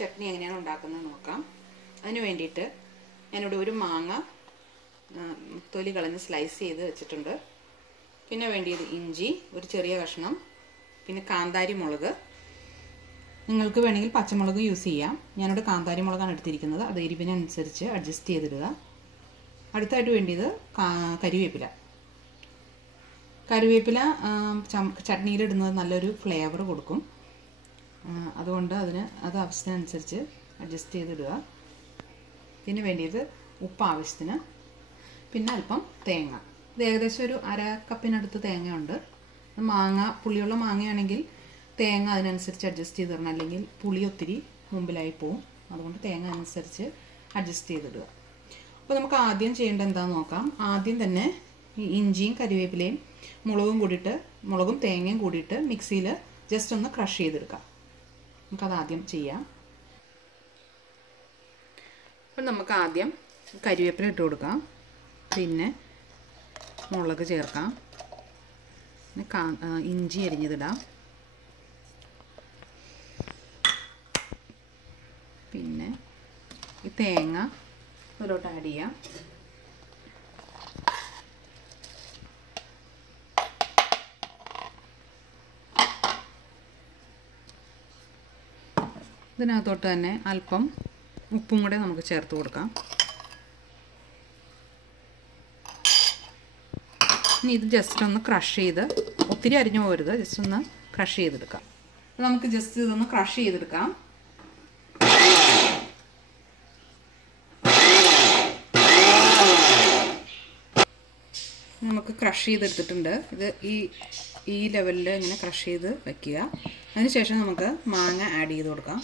ചട്നി എങ്ങനെയാണ് ഉണ്ടാക്കുന്നത് നോക്കാം. അതിന് വേണ്ടിയിട്ട് ഞാനിവിടെ ഒരു മാങ്ങ തൊലി കളഞ്ഞ് സ്ലൈസ് ചെയ്ത് വെച്ചിട്ടുണ്ട്. പിന്നെ വേണ്ടിയത് ഇഞ്ചി ഒരു ചെറിയ കഷ്ണം, പിന്നെ കാന്താരി മുളക്. നിങ്ങൾക്ക് വേണമെങ്കിൽ പച്ചമുളക് യൂസ് ചെയ്യാം. ഞാനിവിടെ കാന്താരി മുളകാണ് എടുത്തിരിക്കുന്നത്. അത് എരിവിനനുസരിച്ച് അഡ്ജസ്റ്റ് ചെയ്തിടുക. അടുത്തായിട്ട് വേണ്ടിയത് കരിവേപ്പില. കരിവേപ്പില ചട്നിയിലിടുന്നത് നല്ലൊരു ഫ്ലേവർ കൊടുക്കും. അതുകൊണ്ട് അത് ആവശ്യത്തിനനുസരിച്ച് അഡ്ജസ്റ്റ് ചെയ്തിടുക. പിന്നെ വേണ്ടിയത് ഉപ്പ് ആവശ്യത്തിന്, പിന്നെ അല്പം തേങ്ങ. ഇത് ഏകദേശം ഒരു അര കപ്പിനടുത്ത് തേങ്ങ ഉണ്ട്. പുളിയുള്ള മാങ്ങയാണെങ്കിൽ തേങ്ങ അതിനനുസരിച്ച് അഡ്ജസ്റ്റ് ചെയ്തിടണം, അല്ലെങ്കിൽ പുളി ഒത്തിരി മുമ്പിലായി പോവും. അതുകൊണ്ട് തേങ്ങ അനുസരിച്ച് അഡ്ജസ്റ്റ് ചെയ്തിടുക. അപ്പോൾ നമുക്ക് ആദ്യം ചെയ്യേണ്ടത് എന്താണെന്ന് നോക്കാം. ആദ്യം തന്നെ ഈ ഇഞ്ചിയും കരിവേപ്പിലയും മുളകും തേങ്ങയും കൂടിയിട്ട് മിക്സിയിൽ ജസ്റ്റ് ഒന്ന് ക്രഷ് ചെയ്തെടുക്കാം. നമുക്കത് ആദ്യം ചെയ്യാം. അപ്പോൾ നമുക്ക് ആദ്യം കരിവേപ്പില ഇട്ട് കൊടുക്കാം, പിന്നെ മുളക് ചേർക്കാം, പിന്നെ ഇഞ്ചി അരിഞ്ഞതിടാം, പിന്നെ ഈ തേങ്ങ ഇതിലോട്ട് ആഡ് ചെയ്യാം. ഇതിനകത്തോട്ട് തന്നെ അല്പം ഉപ്പും കൂടെ നമുക്ക് ചേർത്ത് കൊടുക്കാം. ഇനി ഇത് ജസ്റ്റ് ഒന്ന് ക്രഷ് ചെയ്ത്, ഒത്തിരി അരിഞ്ഞു പോകരുത്, ജസ്റ്റ് ഒന്ന് ക്രഷ് ചെയ്തെടുക്കാം. അപ്പോൾ നമുക്ക് ജസ്റ്റ് ഇതൊന്ന് ക്രഷ് ചെയ്തെടുക്കാം. നമുക്ക് ക്രഷ് ചെയ്തെടുത്തിട്ടുണ്ട്. ഇത് ഈ ലെവലിൽ ഇങ്ങനെ ക്രഷ് ചെയ്ത് വയ്ക്കുക. അതിനുശേഷം നമുക്ക് മാങ്ങ ആഡ് ചെയ്ത് കൊടുക്കാം.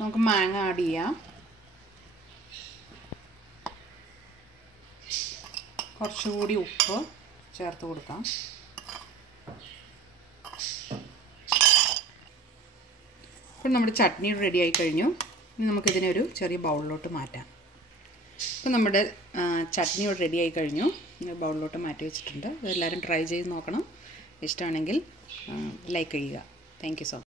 നമുക്ക് മാങ്ങ ആഡ് ചെയ്യാം. കുറച്ചുകൂടി ഉപ്പ് ചേർത്ത് കൊടുക്കാം. അപ്പോൾ നമ്മുടെ ചട്നി റെഡി ആയി കഴിഞ്ഞു. ഇനി നമുക്കിതിനെ ഒരു ചെറിയ ബൗളിലോട്ട് മാറ്റാം. അപ്പോൾ നമ്മുടെ ചട്നി റെഡി ആയി കഴിഞ്ഞു. ബൗളിലോട്ട് മാറ്റി വെച്ചിട്ടുണ്ട്. അതെല്ലാവരും ട്രൈ ചെയ്ത് നോക്കണം. ഇഷ്ടമാണെങ്കിൽ ലൈക്ക് ചെയ്യുക. Thank you so much.